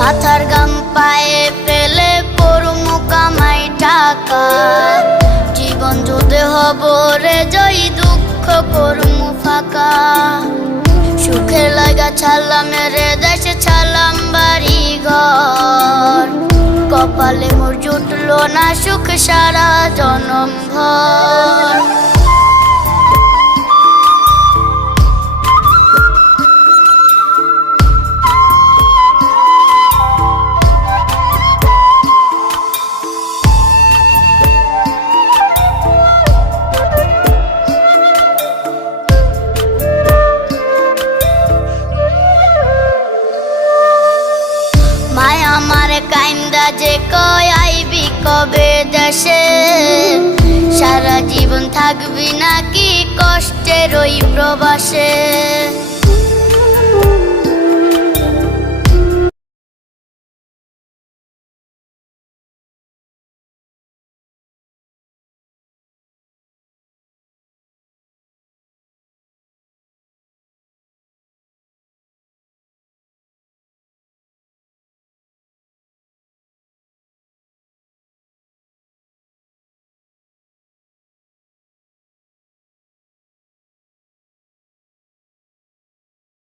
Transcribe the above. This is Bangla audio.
মাথার গাম পায়ে ফেলে পড়মু কামাই টাকা, জীবন যুদ্ধে হব রে জয়ী, দুঃখ করমু ফাঁকা। সুখের লাগা ছাড়লাম রে দেশে, ছাড়লাম বাড়ি ঘর, কপালে মোর জুটলো না সুখ সারা জনম ভর। মায় আমার কাইন্দা যে কয় আইবি কবে দেশে, সারা জীবন থাকবি নাকি কষ্টের ওই প্রবাসে।